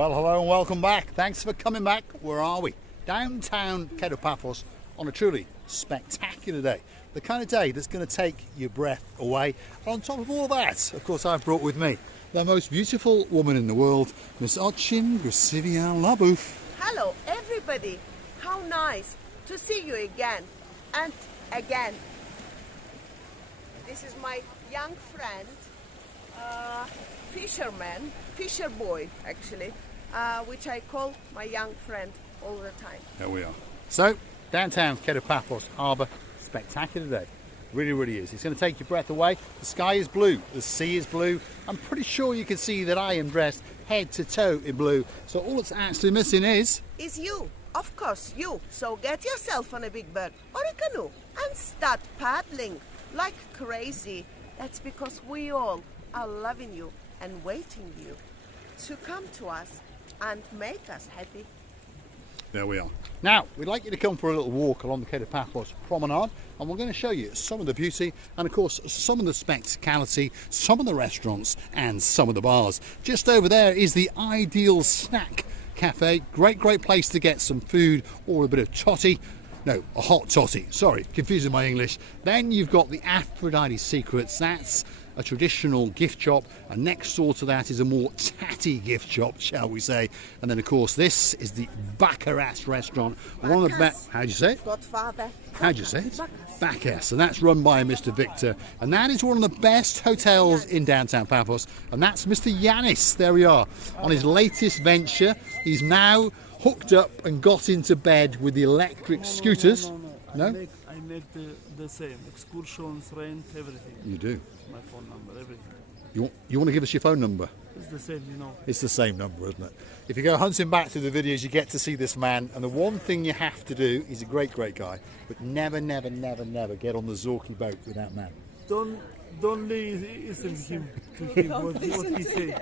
Well, hello and welcome back. Thanks for coming back. Where are we? Downtown Paphos on a truly spectacular day. The kind of day that's going to take your breath away. And on top of all that, of course, I've brought with me the most beautiful woman in the world, Miss Ochin Grasivian-Labouf. Hello, everybody. How nice to see you again and again. This is my young friend, fisher boy actually, which I call my young friend all the time. There we are. So, downtown Paphos Harbour, spectacular day. Really, really is. It's going to take your breath away. The sky is blue, the sea is blue. I'm pretty sure you can see that I am dressed head to toe in blue. So all it's actually missing is you. Of course, you. So get yourself on a big bird or a canoe and start paddling like crazy. That's because we all are loving you and waiting you to come to us and make us happy. There we are. Now, we'd like you to come for a little walk along the Paphos Promenade, and we're going to show you some of the beauty and, of course, some of the spectacality, some of the restaurants and some of the bars. Just over there is the Ideal Snack Cafe. Great place to get some food or a bit of toddy. No, a hot toddy. Sorry, confusing my English. Then you've got the Aphrodite Secrets. That's a traditional gift shop, and next door to that is a more tatty gift shop, shall we say. And then, of course, this is the Baccarat restaurant. One of the best. How'd you say it? Godfather. How'd you say it? Bacchus, and that's run by Mr. Victor, and that is one of the best hotels in downtown Paphos, and that's Mr. Yanis. There we are on his latest venture. He's now hooked up and got into bed with the electric scooters. No? I make the same. Excursions, rent, everything. You do? My phone number, everything. You want to give us your phone number? It's the same, you know. It's the same number, isn't it? If you go hunting back through the videos, you get to see this man, and the one thing you have to do, he's a great guy, but never get on the Zorky boat with that man. Don't listen to him what he say.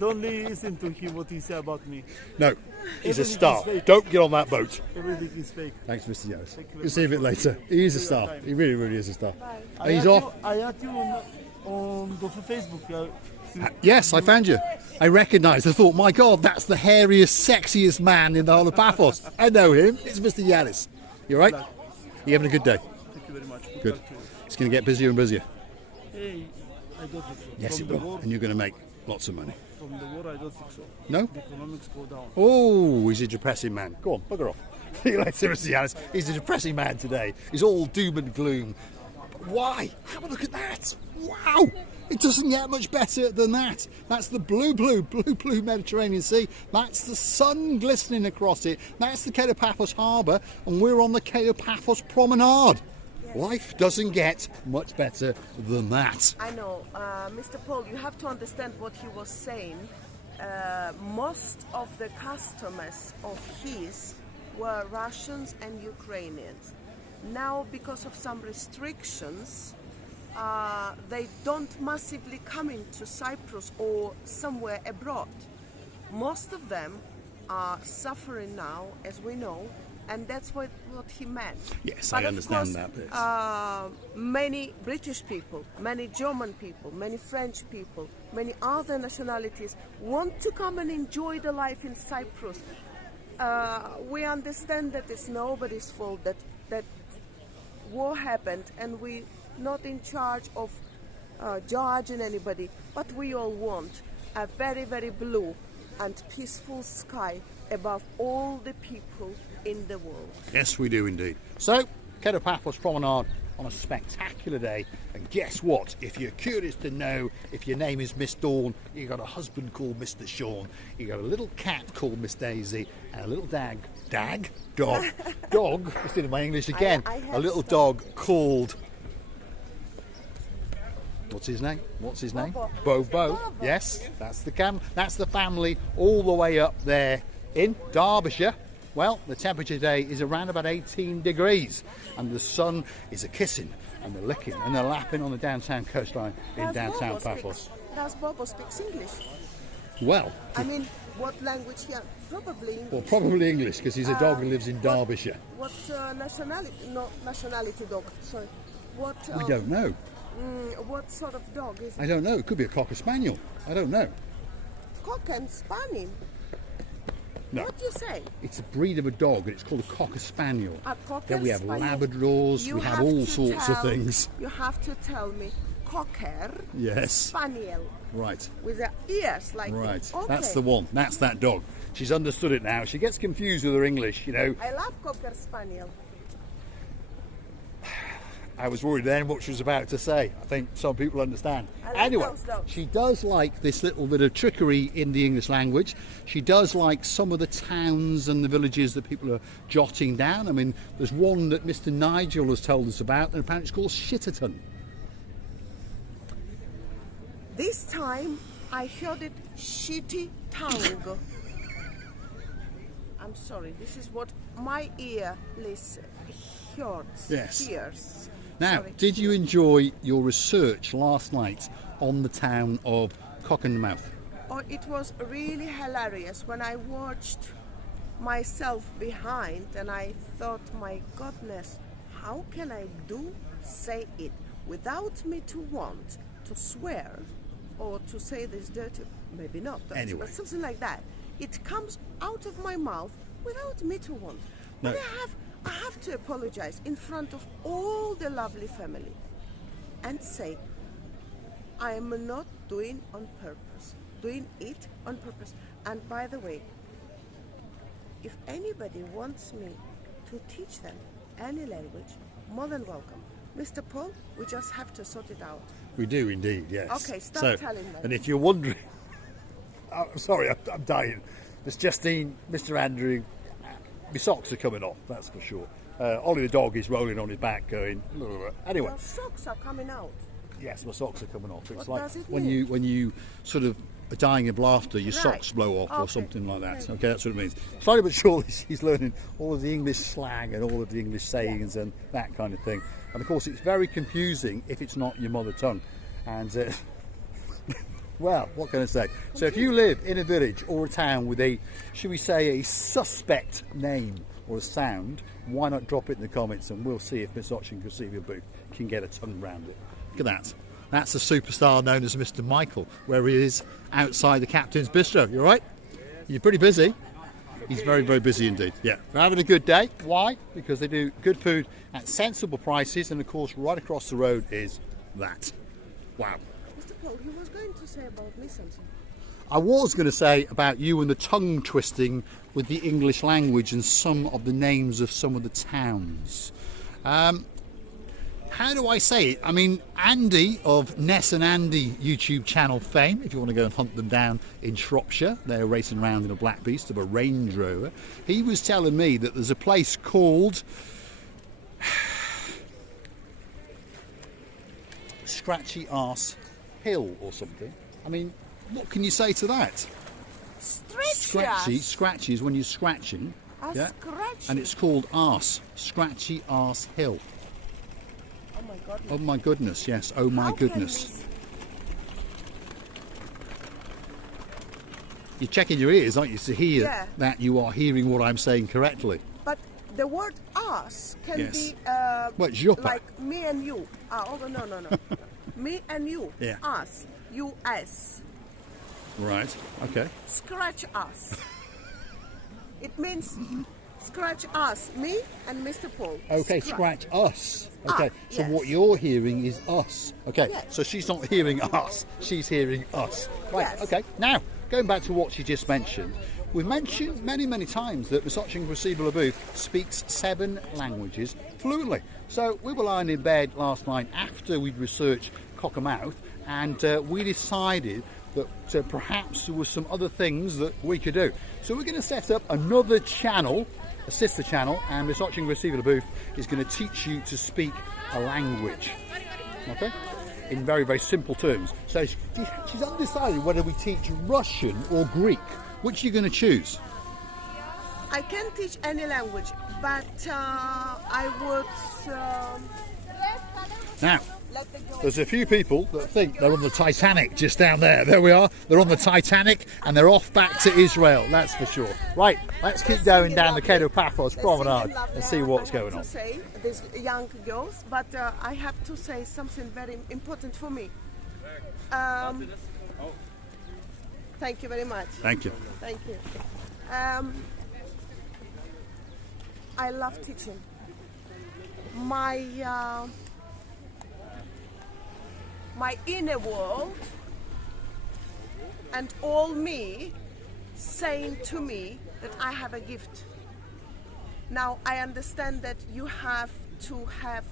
Don't listen to him what he say about me. No, he's a Everything star. is fake. Don't get on that boat. Everything is fake. Thanks, Mr. Yanis. Thank you very You'll see a bit later. He is a star. He really is a star. And he's off. I had you on the Facebook. Yes, I found you. I recognised. I thought, my God, that's the hairiest, sexiest man in the whole of Paphos. I know him. It's Mr. Yanis. You all right? You having a good day? Thank you very much. Good. It's going to get busier and busier. Hey, I don't think so. Yes, it will. And you're going to make lots of money. From the war, I don't think so. No? The economics go down. Oh, he's a depressing man. Go on, bugger off. See you later, Mr. Yanis. He's a depressing man today. He's all doom and gloom. But why? Have a look at that. Wow. It doesn't get much better than that. That's the blue Mediterranean Sea. That's the sun glistening across it. That's the Paphos Harbour, and we're on the Paphos Promenade. Yes. Life doesn't get much better than that. I know, Mr. Paul, you have to understand what he was saying. Most of the customers of his were Russians and Ukrainians. Now, because of some restrictions, they don't massively come into Cyprus or somewhere abroad. Most of them are suffering now, as we know, and that's what he meant. Yes, but I understand of that bit. Many British people, many German people, many French people, many other nationalities want to come and enjoy the life in Cyprus. We understand that it's nobody's fault that war happened, and we're not in charge of judging anybody, but we all want a very blue and peaceful sky above all the people in the world. Yes, we do indeed. So, Paphos Promenade on a spectacular day, and guess what? If you're curious to know if your name is Miss Dawn, you got a husband called Mr. Sean, you got a little cat called Miss Daisy, and a little dog, it's in my English again, a little dog called, what's his name? Bobo. Yes, that's the family all the way up there in Derbyshire. Well, the temperature today is around about 18 degrees, and the sun is a-kissing and the licking and the lapping on the downtown coastline in downtown Paphos. Does Bobo speak English? Well, I mean, what language here? Probably English. Well, probably English, because he's a dog who lives in Derbyshire. What nationality? No, nationality dog. Sorry. What? We don't know. What sort of dog is it? I don't know. It could be a Cocker Spaniel. I don't know. Cocker and Spaniel. No. What do you say? It's a breed of a dog, and it's called a Cocker Spaniel. A Cocker Then we have Spaniel. Labradors, You we have have all to sorts of tell- things. You have to tell me Cocker Yes. Spaniel Right. with the ears like Right. this. Okay. That's the one. That's that dog. She's understood it now. She gets confused with her English, you know. I love Cocker Spaniel. I was worried then what she was about to say. I think some people understand. I like Anyway, those dogs. she does like this little bit of trickery in the English language. She does like some of the towns and the villages that people are jotting down. I mean, there's one that Mr. Nigel has told us about, and apparently it's called Shitterton. This time I heard it shitty tongue. I'm sorry, this is what my ear hears. Yes. Hears. Now, Sorry. did you enjoy your research last night on the town of Cockenmouth? Oh, it was really hilarious when I watched myself behind and I thought, my goodness, how can I say it without me to want to swear or to say this dirty, maybe not, Anyway. but something like that. It comes out of my mouth without me to want. No. But I have to apologize in front of all the lovely family and say, I am not doing it on purpose. And by the way, if anybody wants me to teach them any language, more than welcome. Mr. Paul, we just have to sort it out. We do indeed, yes. Okay, stop telling me. And if you're wondering, I'm sorry, I'm dying. Miss Justine, Mr. Andrew, my socks are coming off, that's for sure. Ollie the dog is rolling on his back going, "Ugh." Anyway, Your socks are coming out. yes, my socks are coming off. It's What like does it when mean? you sort of are dying of laughter, your Right. socks blow off or Okay. something like that. Okay. Okay, that's what it means. Slowly but surely she's learning all of the English slang and all of the English sayings and that kind of thing. And of course it's very confusing if it's not your mother tongue. And well, what can I say? So if you live in a village or a town with a, should we say, a suspect name or a sound, why not drop it in the comments and we'll see if Miss Ochin Crescevia Booth can get a tongue round it. Look at that. That's a superstar known as Mr. Michael, where he is outside the Captain's Bistro. You all right? You're pretty busy. He's very, very busy indeed. Yeah, we're having a good day. Why? Because they do good food at sensible prices, and of course right across the road is that. Wow. Mr. Paul, you was going to say about me something. I was going to say about you and the tongue twisting with the English language and some of the names of some of the towns. How do I say it? I mean, Andy of Ness and Andy YouTube channel fame, if you want to go and hunt them down in Shropshire, they're racing around in a black beast of a Range Rover. He was telling me that there's a place called Scratchy Arse Hill or something. I mean, what can you say to that? Scratchy is when you're scratching. Scratchy. And it's called Arse, Scratchy Arse Hill. Oh my goodness. Oh my goodness, yes, oh my How can goodness. this- You're checking your ears, aren't you, to hear Yeah. that you are hearing what I'm saying correctly. But the word us can Yes. be Well, it's your like me and you. No. Me and you. Yeah. Us. You, us. Right, okay. Scratch us. It means scratch us, me and Mr. Paul. Okay, scratch us. Okay, so yes. what you're hearing is us. Okay, Yes. so she's not hearing us, she's hearing us. Right, Yes. okay. Now, going back to what she just mentioned, we've mentioned many, many times that Miss Ochin Crescevia Booth speaks 7 languages fluently. So we were lying in bed last night after we'd researched Cockermouth, and we decided that perhaps there were some other things that we could do. So we're going to set up another channel, a sister channel, and Miss Ochin Crescevia Booth is going to teach you to speak a language, okay, in very, very simple terms. So she's undecided whether we teach Russian or Greek. Which are you going to choose? I can teach any language, but I would Now, let the girls. there's a few people that think they're on the Titanic just down there. There we are. They're on the Titanic and they're off back to Israel, that's for sure. Right, let's keep going down the Paphos Promenade and see what's going on. I have to say, these young girls, but I have to say something very important for me. Thank you very much. Thank you. Thank you. I love teaching. My inner world and all me saying to me that I have a gift. Now I understand that you have to have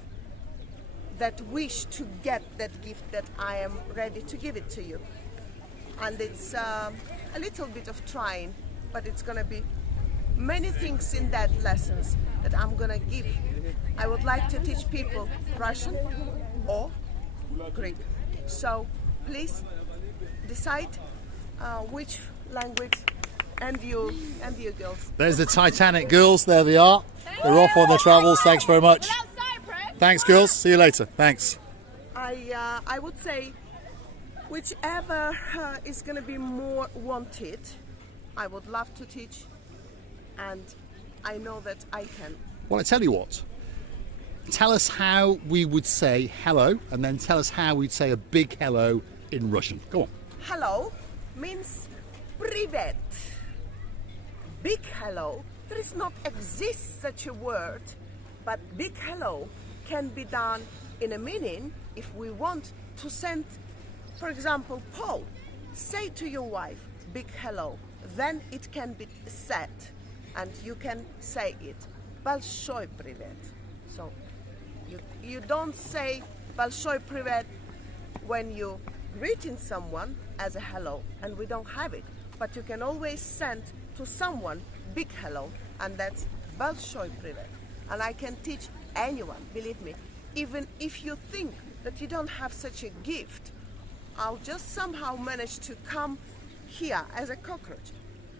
that wish to get that gift, that I am ready to give it to you. And it's a little bit of trying, but it's gonna be many things in that lessons that I'm gonna give. I would like to teach people Russian or Greek. So please decide which language, and you girls. There's the Titanic girls. There they are. They're off on their travels. Thanks very much. Thanks, girls. See you later. Thanks. I would say whichever is going to be more wanted, I would love to teach, and I know that I can. Well, I tell you what. Tell us how we would say hello, and then tell us how we'd say a big hello in Russian. Go on. Hello means privet. Big hello, there is not exist such a word, but big hello can be done in a meaning if we want to send, for example, Paul, say to your wife, big hello, then it can be said, and you can say it, большой привет. So you don't say большой привет when you greeting someone as a hello, and we don't have it, but you can always send to someone big hello, and that's большой привет. And I can teach anyone, believe me, even if you think that you don't have such a gift, I'll just somehow manage to come here as a cockroach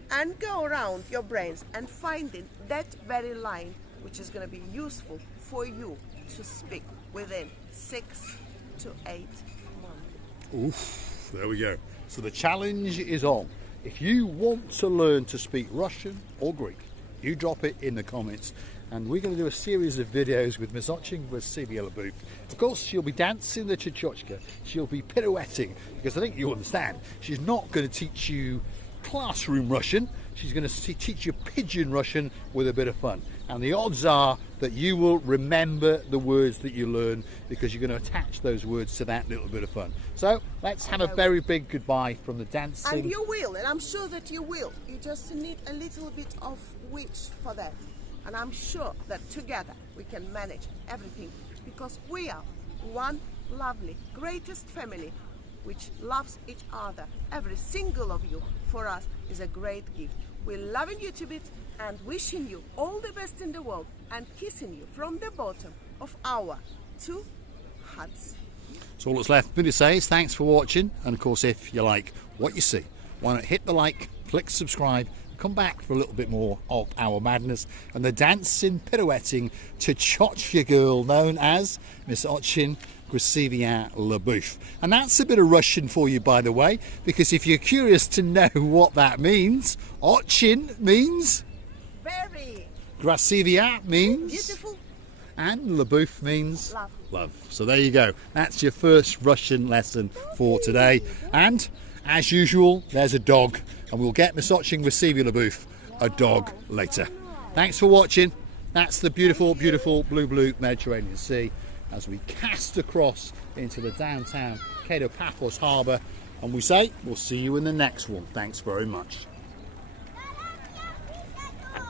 and go around your brains and finding that very line which is going to be useful for you to speak within 6 to 8 months. Oof, there we go. So the challenge is on. If you want to learn to speak Russian or Greek, you drop it in the comments, and we're going to do a series of videos with Miss Oching with Sylvia Labou. Of course, she'll be dancing the chichochka, she'll be pirouetting, because I think you understand, she's not going to teach you classroom Russian, she's going to teach you pidgin Russian with a bit of fun. And the odds are that you will remember the words that you learn, because you're going to attach those words to that little bit of fun. So let's have a very big goodbye from the dancing. And you will, and I'm sure that you will. You just need a little bit of wish for that. And I'm sure that together we can manage everything, because we are one lovely, greatest family which loves each other. Every single of you for us is a great gift. We're loving you to bits and wishing you all the best in the world and kissing you from the bottom of our 2 hearts. So all that's left for me to say is thanks for watching, and of course if you like what you see, why not hit the like, click subscribe, come back for a little bit more of our madness and the dancing, pirouetting chichochka girl known as Miss Oching Labou. And that's a bit of Russian for you, by the way, because if you're curious to know what that means, Ochin means very, Krasivia means beautiful, and Labou means love. Love. So there you go. That's your first Russian lesson for today. And as usual, there's a dog, and we'll get Miss Oching Labou a dog later. Thanks for watching. That's the beautiful, beautiful blue Mediterranean Sea as we cast across into the downtown Paphos Harbour, and we say we'll see you in the next one. Thanks very much.